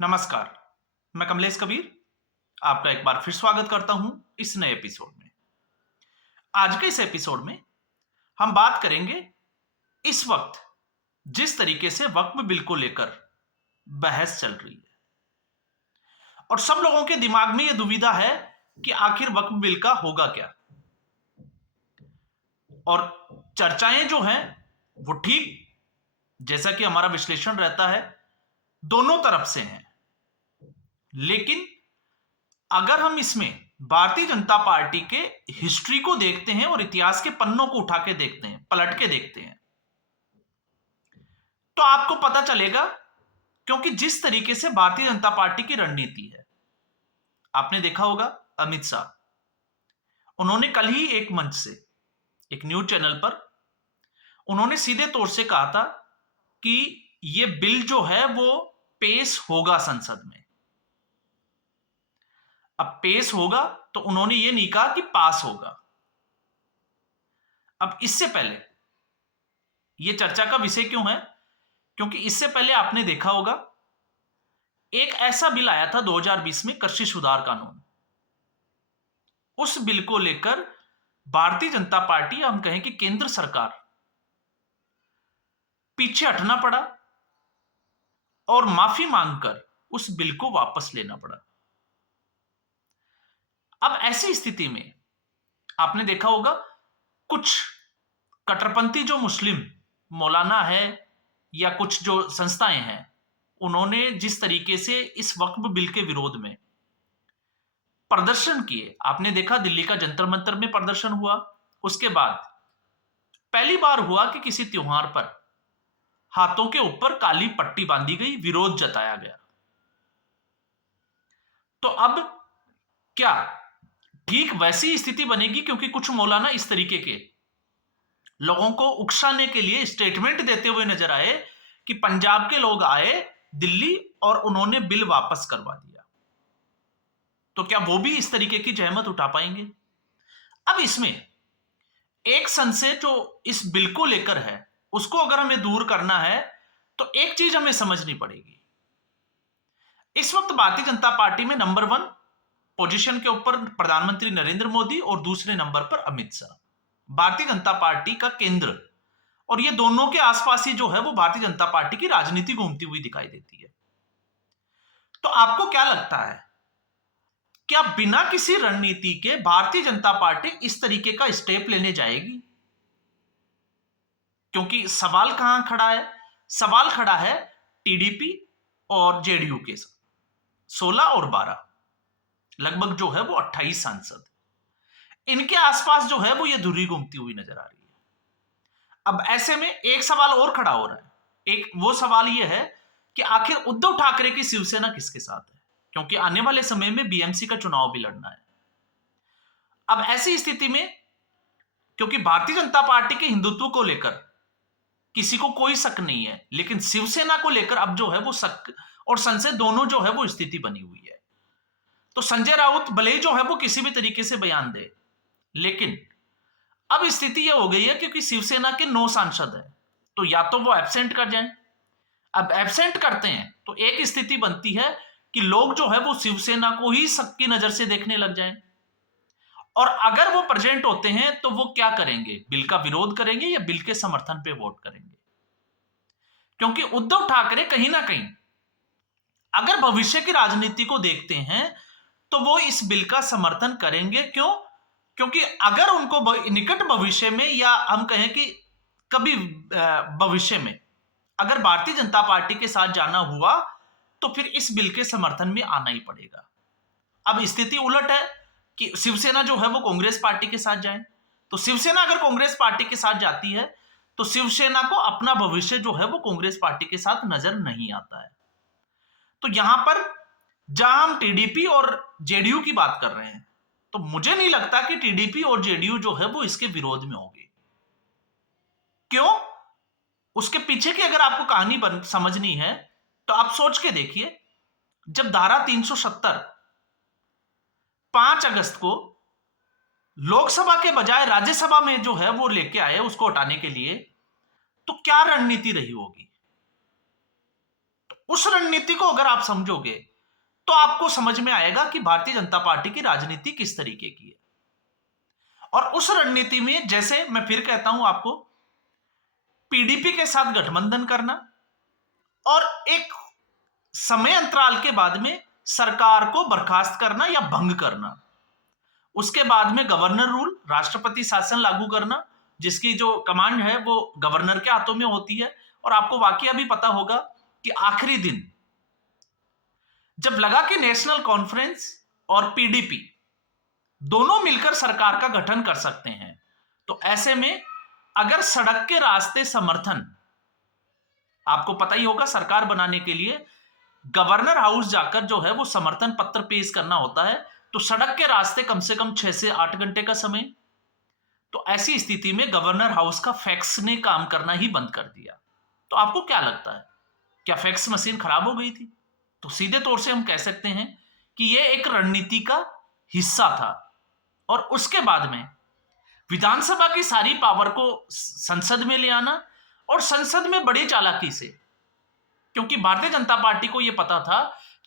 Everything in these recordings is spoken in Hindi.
नमस्कार, मैं कमलेश कबीर आपका एक बार फिर स्वागत करता हूं इस नए एपिसोड में। आज के इस एपिसोड में हम बात करेंगे इस वक्त जिस तरीके से वक्फ बिल को लेकर बहस चल रही है और सब लोगों के दिमाग में यह दुविधा है कि आखिर वक्फ बिल का होगा क्या। और चर्चाएं जो हैं वो ठीक जैसा कि हमारा विश्लेषण रहता है दोनों तरफ से हैं, लेकिन अगर हम इसमें भारतीय जनता पार्टी के हिस्ट्री को देखते हैं और इतिहास के पन्नों को उठा के देखते हैं, पलट के देखते हैं, तो आपको पता चलेगा। क्योंकि जिस तरीके से भारतीय जनता पार्टी की रणनीति है, आपने देखा होगा अमित शाह, उन्होंने कल ही एक मंच से, एक न्यूज चैनल पर उन्होंने सीधे तौर से कहा था कि यह बिल जो है वो पेश होगा संसद में। अब पेश होगा तो उन्होंने ये नहीं कहा कि पास होगा। अब इससे पहले यह चर्चा का विषय क्यों है? क्योंकि इससे पहले आपने देखा होगा एक ऐसा बिल आया था 2020 में, कृषि सुधार कानून। उस बिल को लेकर भारतीय जनता पार्टी, हम कहें कि केंद्र सरकार, पीछे हटना पड़ा और माफी मांगकर उस बिल को वापस लेना पड़ा। अब ऐसी स्थिति में आपने देखा होगा कुछ कट्टरपंथी जो मुस्लिम मौलाना है या कुछ जो संस्थाएं हैं, उन्होंने जिस तरीके से इस वक्फ बिल के विरोध में प्रदर्शन किए, आपने देखा दिल्ली का जंतर मंतर में प्रदर्शन हुआ। उसके बाद पहली बार हुआ कि किसी त्योहार पर हाथों के ऊपर काली पट्टी बांधी गई, विरोध जताया गया। तो अब क्या ठीक वैसी स्थिति बनेगी? क्योंकि कुछ मौलाना इस तरीके के लोगों को उकसाने के लिए स्टेटमेंट देते हुए नजर आए कि पंजाब के लोग आए दिल्ली और उन्होंने बिल वापस करवा दिया, तो क्या वो भी इस तरीके की जहमत उठा पाएंगे? अब इसमें एक संशय जो इस बिल को लेकर है, उसको अगर हमें दूर करना है तो एक चीज हमें समझनी पड़ेगी। इस वक्त भारतीय जनता पार्टी में नंबर 1 पोजीशन के ऊपर प्रधानमंत्री नरेंद्र मोदी और दूसरे नंबर पर अमित शाह, भारतीय जनता पार्टी का केंद्र। और ये दोनों के आसपास ही जो है वो भारतीय जनता पार्टी की राजनीति घूमती हुई दिखाई देती है। तो आपको क्या लगता है, क्या बिना किसी रणनीति के भारतीय जनता पार्टी इस तरीके का स्टेप लेने जाएगी? क्योंकि सवाल कहां खड़ा है? सवाल खड़ा है टीडीपी और जेडीयू के साथ। 16 और 12 लगभग जो है वो 28 सांसद, इनके आसपास जो है वो ये धुरी घूमती हुई नजर आ रही है। अब ऐसे में एक सवाल और खड़ा हो रहा है। एक वो सवाल ये है कि आखिर उद्धव ठाकरे की शिवसेना किसके साथ है? क्योंकि आने वाले समय में बीएमसी का चुनाव भी लड़ना है। अब ऐसी स्थिति में, क्योंकि भारतीय जनता पार्टी के हिंदुत्व को लेकर किसी को कोई शक नहीं है, लेकिन शिवसेना को लेकर अब जो है वो शक और संशय दोनों जो है वो स्थिति बनी हुई है। तो संजय राउत भले ही जो है वो किसी भी तरीके से बयान दे, लेकिन अब स्थिति यह हो गई है क्योंकि शिवसेना के 9 सांसद हैं, तो या तो वो एब्सेंट कर जाएं। अब एब्सेंट करते हैं तो एक स्थिति बनती है कि लोग जो है वो शिवसेना को ही शक की नजर से देखने लग जाएं। और अगर वो प्रेजेंट होते हैं तो वो क्या करेंगे? बिल का विरोध करेंगे या बिल के समर्थन पे वोट करेंगे? क्योंकि उद्धव ठाकरे कहीं ना कहीं अगर भविष्य की राजनीति को देखते हैं तो वो इस बिल का समर्थन करेंगे। क्यों? क्योंकि अगर उनको निकट भविष्य में या हम कहें कि कभी भविष्य में अगर भारतीय जनता पार्टी के साथ जाना हुआ तो फिर इस बिल के समर्थन में आना ही पड़ेगा। अब स्थिति उलट है कि शिवसेना जो है वो कांग्रेस पार्टी के साथ जाए, तो शिवसेना अगर कांग्रेस पार्टी के साथ जाती है तो शिवसेना को अपना भविष्य जो है वो कांग्रेस पार्टी के साथ नजर नहीं आता है। तो यहां पर जहां हम टीडीपी और जेडीयू की बात कर रहे हैं, तो मुझे नहीं लगता कि टीडीपी और जेडीयू जो है वो इसके विरोध में होगी। क्यों? उसके पीछे की अगर आपको कहानी समझनी है तो आप सोच के देखिए, जब धारा 370 5 अगस्त को लोकसभा के बजाय राज्यसभा में जो है वो लेके आए उसको हटाने के लिए, तो क्या रणनीति रही होगी? तो उस रणनीति को अगर आप समझोगे तो आपको समझ में आएगा कि भारतीय जनता पार्टी की राजनीति किस तरीके की है। और उस रणनीति में, जैसे मैं फिर कहता हूं आपको, पीडीपी के साथ गठबंधन करना और एक समय अंतराल के बाद में सरकार को बर्खास्त करना या भंग करना, उसके बाद में गवर्नर रूल, राष्ट्रपति शासन लागू करना, जिसकी जो कमांड है वो गवर्नर के हाथों में होती है। और आपको वाकया भी पता होगा कि आखिरी दिन जब लगा कि नेशनल कॉन्फ्रेंस और पीडीपी दोनों मिलकर सरकार का गठन कर सकते हैं, तो ऐसे में अगर सड़क के रास्ते समर्थन, आपको पता ही होगा सरकार बनाने के लिए गवर्नर हाउस जाकर जो है वो समर्थन पत्र पेश करना होता है, तो सड़क के रास्ते कम से कम 6 से 8 घंटे का समय। तो ऐसी स्थिति में गवर्नर हाउस का फैक्स ने काम करना ही बंद कर दिया। तो आपको क्या लगता है, क्या फैक्स मशीन खराब हो गई थी? तो सीधे तौर से हम कह सकते हैं कि यह एक रणनीति का हिस्सा था। और उसके बाद में विधानसभा की सारी पावर को संसद में ले आना, और संसद में बड़ी चालाकी से, क्योंकि भारतीय जनता पार्टी को यह पता था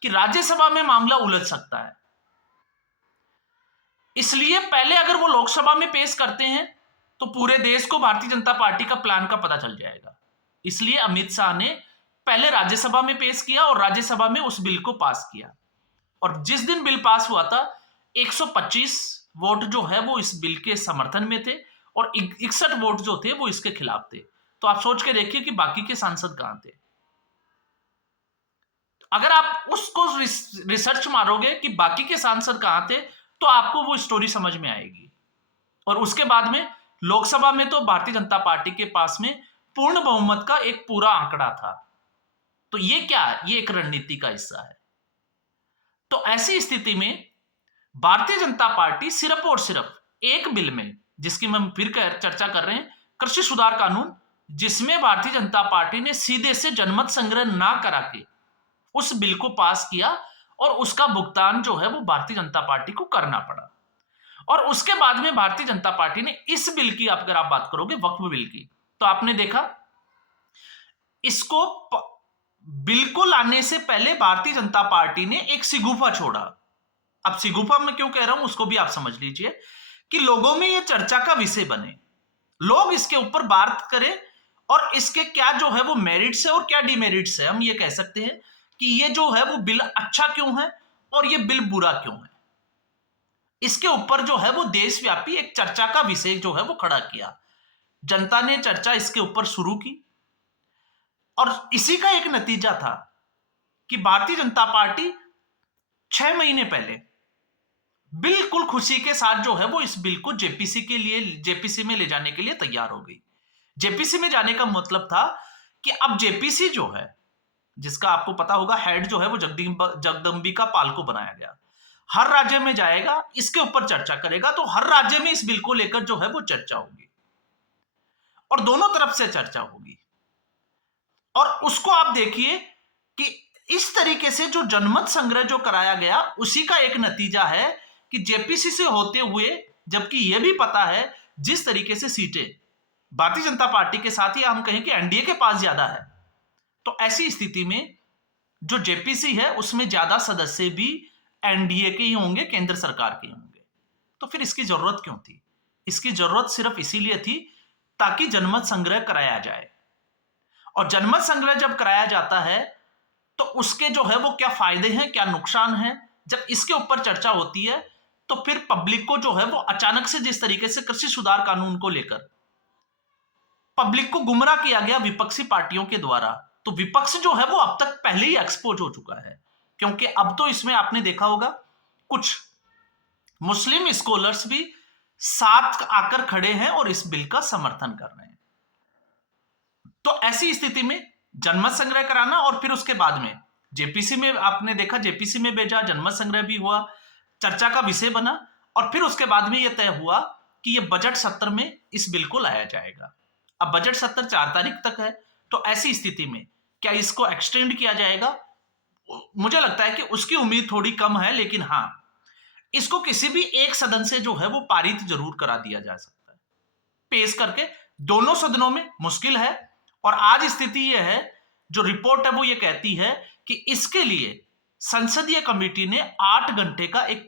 कि राज्यसभा में मामला उलझ सकता है, इसलिए पहले अगर वो लोकसभा में पेश करते हैं तो पूरे देश को भारतीय जनता पार्टी का प्लान का पता चल जाएगा। इसलिए अमित शाह ने पहले राज्यसभा में पेश किया और राज्यसभा में उस बिल को पास किया। और जिस दिन बिल पास हुआ था, 125 वोट जो है वो इस बिल के समर्थन में थे और 61 वोट जो थे वो इसके खिलाफ थे। तो आप सोच के देखिए कि बाकी के सांसद कहां थे। अगर आप उसको रिसर्च मारोगे कि बाकी के सांसद कहां थे, तो आपको वो स्टोरी समझ में आएगी। और उसके बाद में लोकसभा में तो भारतीय जनता पार्टी के पास में पूर्ण बहुमत का एक पूरा आंकड़ा था। तो ये क्या है? ये एक रणनीति का हिस्सा है। तो ऐसी स्थिति में भारतीय जनता पार्टी सिर्फ और सिर्फ एक बिल में, जिसकी हम फिर चर्चा कर रहे हैं, कृषि सुधार कानून, जिसमें भारतीय जनता पार्टी ने सीधे से जनमत संग्रह ना करा के उस बिल को पास किया और उसका भुगतान जो है वो भारतीय जनता पार्टी को करना पड़ा। और उसके बाद में भारतीय जनता पार्टी ने इस बिल की, अगर आप बात करोगे वक्फ बिल की, तो आपने देखा इसको बिल को लाने से पहले भारतीय जनता पार्टी ने एक सिगुफा छोड़ा। अब सिगुफा मैं क्यों कह रहा हूं उसको भी आप समझ लीजिए, कि लोगों में यह चर्चा का विषय बने, लोग इसके ऊपर बात करें और इसके क्या जो है वो मेरिट्स है और क्या डिमेरिट्स है। हम ये कह सकते हैं कि ये जो है वो बिल अच्छा क्यों है और ये बिल बुरा क्यों है। इसके ऊपर जो है वो देशव्यापी एक चर्चा का विषय जो है वो खड़ा किया। जनता ने चर्चा इसके ऊपर शुरू की और इसी का एक नतीजा था कि भारतीय जनता पार्टी 6 महीने पहले बिल्कुल खुशी के साथ जो है वो इस बिल को जेपीसी में ले जाने के लिए तैयार हो गई। जेपीसी में जाने का मतलब था कि अब जेपीसी जो है, जिसका आपको पता होगा हेड जो है वो जगदम्बिका पाल को बनाया गया, हर राज्य में जाएगा, इसके ऊपर चर्चा करेगा। तो हर राज्य में इस बिल को लेकर जो है वो चर्चा होगी और दोनों तरफ से चर्चा होगी। और उसको आप देखिए कि इस तरीके से जो जनमत संग्रह जो कराया गया, उसी का एक नतीजा है कि जेपीसी से होते हुए, जबकि यह भी पता है जिस तरीके से सीटें भारतीय जनता पार्टी के साथ ही हम कहें कि एनडीए के पास ज्यादा है, तो ऐसी स्थिति में जो जेपीसी है उसमें ज्यादा सदस्य भी एनडीए के ही होंगे, केंद्र सरकार के होंगे। तो फिर इसकी जरूरत क्यों थी? इसकी जरूरत सिर्फ इसीलिए थी ताकि जनमत संग्रह कराया जाए। और जनमत संग्रह जब कराया जाता है तो उसके जो है वो क्या फायदे हैं, क्या नुकसान हैं, जब इसके ऊपर चर्चा होती है तो फिर पब्लिक को जो है वो अचानक से, जिस तरीके से कृषि सुधार कानून को लेकर पब्लिक को गुमराह किया गया विपक्षी पार्टियों के द्वारा, तो विपक्ष जो है वो अब तक पहले ही एक्सपोज हो चुका है। क्योंकि अब तो इसमें आपने देखा होगा कुछ मुस्लिम स्कॉलर्स भी साथ आकर खड़े हैं और इस बिल का समर्थन कर रहे हैं। तो ऐसी स्थिति में जनमत संग्रह कराना और फिर उसके बाद में जेपीसी में, आपने देखा जेपीसी में भेजा, जनमत संग्रह भी हुआ, चर्चा का विषय बना और फिर उसके बाद में यह तय हुआ कि यह बजट सत्र में इस बिल को लाया जाएगा। अब बजट सत्र 4 तारीख तक है, तो ऐसी स्थिति में क्या इसको एक्सटेंड किया जाएगा? मुझे लगता है कि उसकी उम्मीद थोड़ी कम है, लेकिन हां, इसको किसी भी एक सदन से जो है वो पारित जरूर करा दिया जा सकता है। पेश करके दोनों सदनों में मुश्किल है। और आज स्थिति यह है जो रिपोर्ट है वो ये कहती है कि इसके लिए संसदीय कमेटी ने 8 घंटे का एक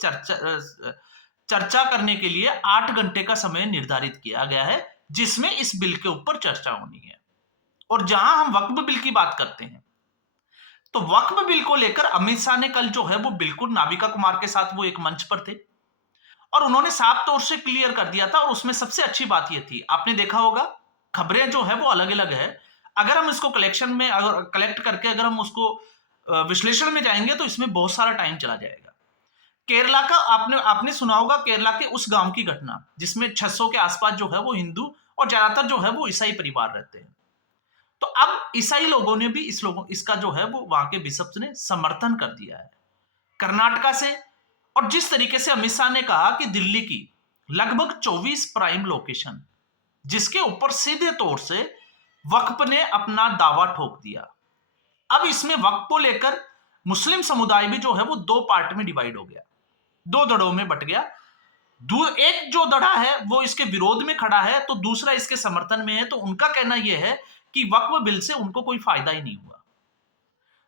चर्चा करने के लिए 8 घंटे का समय निर्धारित किया गया है, जिसमें इस बिल के ऊपर चर्चा होनी है। और जहां हम वक्फ बिल की बात करते हैं, तो वक्फ बिल को लेकर अमित शाह ने कल जो है वो बिल्कुल नाविका कुमार के साथ वो एक मंच पर थे और उन्होंने साफ तौर से क्लियर कर दिया था। और उसमें सबसे अच्छी बात ये थी, आपने देखा होगा खबरें जो है वो अलग अलग है, अगर हम इसको कलेक्शन में अगर कलेक्ट करके अगर हम उसको विश्लेषण में जाएंगे तो इसमें बहुत सारा टाइम चला जाएगा। केरला का आपने सुना होगा, केरला के उस गांव की घटना जिसमें 600 के आसपास जो है वो हिंदू और ज्यादातर जो है वो ईसाई परिवार रहते हैं। तो अब ईसाई लोगों ने भी इसका जो है वो वहां के बिशप्स ने समर्थन कर दिया है कर्नाटका से। और जिस तरीके से अमित शाह ने कहा कि दिल्ली की लगभग 24 प्राइम लोकेशन जिसके ऊपर सीधे तौर से वक्फ ने अपना दावा ठोक दिया। अब इसमें वक्फ को लेकर मुस्लिम समुदाय भी जो है वो 2 पार्ट में डिवाइड हो गया, 2 दड़ों में बट गया। एक जो दड़ा है वो इसके विरोध में खड़ा है, तो दूसरा इसके समर्थन में है। तो उनका कहना यह है कि वक्फ बिल से उनको कोई फायदा ही नहीं हुआ।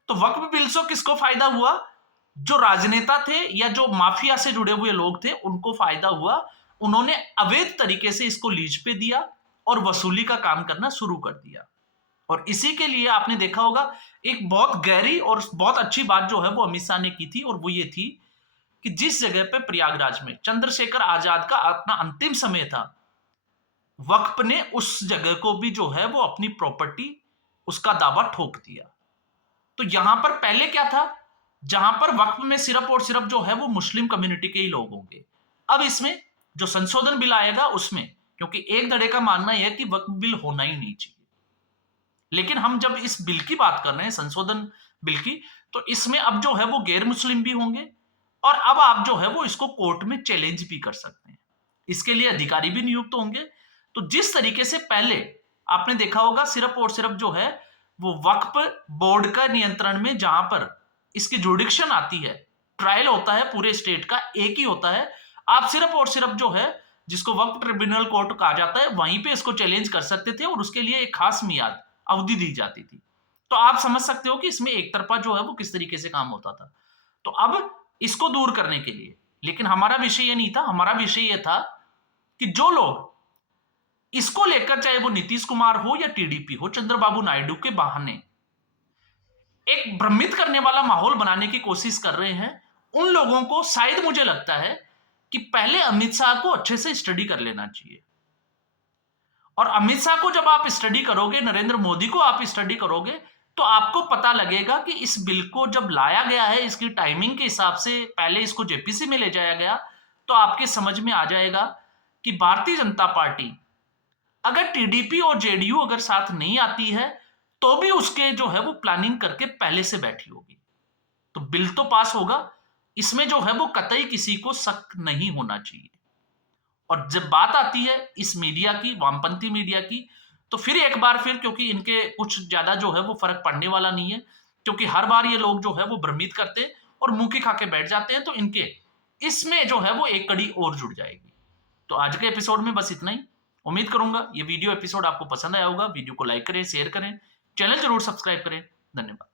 तो वक्फ बिल से किसको फायदा हुआ? जो राजनेता थे या जो माफिया से जुड़े हुए लोग थे उनको फायदा हुआ। उन्होंने अवैध तरीके से इसको लीज पे दिया और वसूली का काम करना शुरू कर दिया। और इसी के लिए आपने देखा होगा एक बहुत गहरी और बहुत अच्छी बात जो है वो अमित शाह ने की थी, और वो ये थी कि जिस जगह पे प्रयागराज में चंद्रशेखर आजाद का अपना अंतिम समय था, वक्फ ने उस जगह को भी जो है वो अपनी प्रॉपर्टी उसका दावा ठोक दिया। तो यहां पर पहले क्या था, जहां पर वक्फ में सिर्फ और सिर्फ जो है वो मुस्लिम कम्युनिटी के ही लोग होंगे। अब इसमें जो संशोधन बिल आएगा उसमें, क्योंकि एक धड़े का मानना यह है कि वक्फ बिल होना ही नहीं चाहिए, लेकिन हम जब इस बिल की बात कर रहे हैं संशोधन बिल की, तो इसमें अब जो है वो गैर मुस्लिम भी होंगे और अब आप जो है वो इसको कोर्ट में चैलेंज भी कर सकते हैं। इसके लिए अधिकारी भी नियुक्त होंगे। तो जिस तरीके से पहले आपने देखा होगा सिर्फ और सिर्फ जो है वो वक्फ बोर्ड का नियंत्रण में, जहां पर इसकी जुडिक्शन आती है, ट्रायल होता है पूरे स्टेट का एक ही होता है, आप सिर्फ और सिर्फ जो है जिसको वक्फ ट्रिब्यूनल कोर्ट कहा जाता है वहीं पे इसको चैलेंज कर सकते थे और उसके लिए एक खास मियाद अवधि दी जाती थी। तो आप समझ सकते हो कि इसमें एक तरफा जो है वो किस तरीके से काम होता था। तो अब इसको दूर करने के लिए, लेकिन हमारा विषय ये नहीं था, हमारा विषय ये था कि जो लोग इसको लेकर, चाहे वो नीतीश कुमार हो या टीडीपी हो, चंद्रबाबू नायडू के बहाने एक भ्रमित करने वाला माहौल बनाने की कोशिश कर रहे हैं, उन लोगों को शायद मुझे लगता है कि पहले अमित शाह को अच्छे से स्टडी कर लेना चाहिए। और अमित शाह को जब आप स्टडी करोगे, नरेंद्र मोदी को आप स्टडी करोगे, तो आपको पता लगेगा कि इस बिल को जब लाया गया है इसकी टाइमिंग के हिसाब से, पहले इसको जेपीसी में ले जाया गया, तो आपके समझ में आ जाएगा कि भारतीय जनता पार्टी अगर टीडीपी और जेडीयू अगर साथ नहीं आती है तो भी उसके जो है वो प्लानिंग करके पहले से बैठी होगी। तो बिल तो पास होगा, इसमें जो है वो कतई किसी को शक नहीं होना चाहिए। और जब बात आती है इस मीडिया की, वामपंथी मीडिया की, तो फिर एक बार फिर, क्योंकि इनके कुछ ज्यादा जो है वो फर्क पड़ने वाला नहीं है, क्योंकि हर बार ये लोग जो है वो भ्रमित करते हैं और मुंह की खा के बैठ जाते हैं, तो इनके इसमें जो है वो एक कड़ी और जुड़ जाएगी। तो आज के एपिसोड में बस इतना ही। उम्मीद करूंगा ये वीडियो एपिसोड आपको पसंद आया होगा। वीडियो को लाइक करें, शेयर करें, चैनल जरूर सब्सक्राइब करें। धन्यवाद।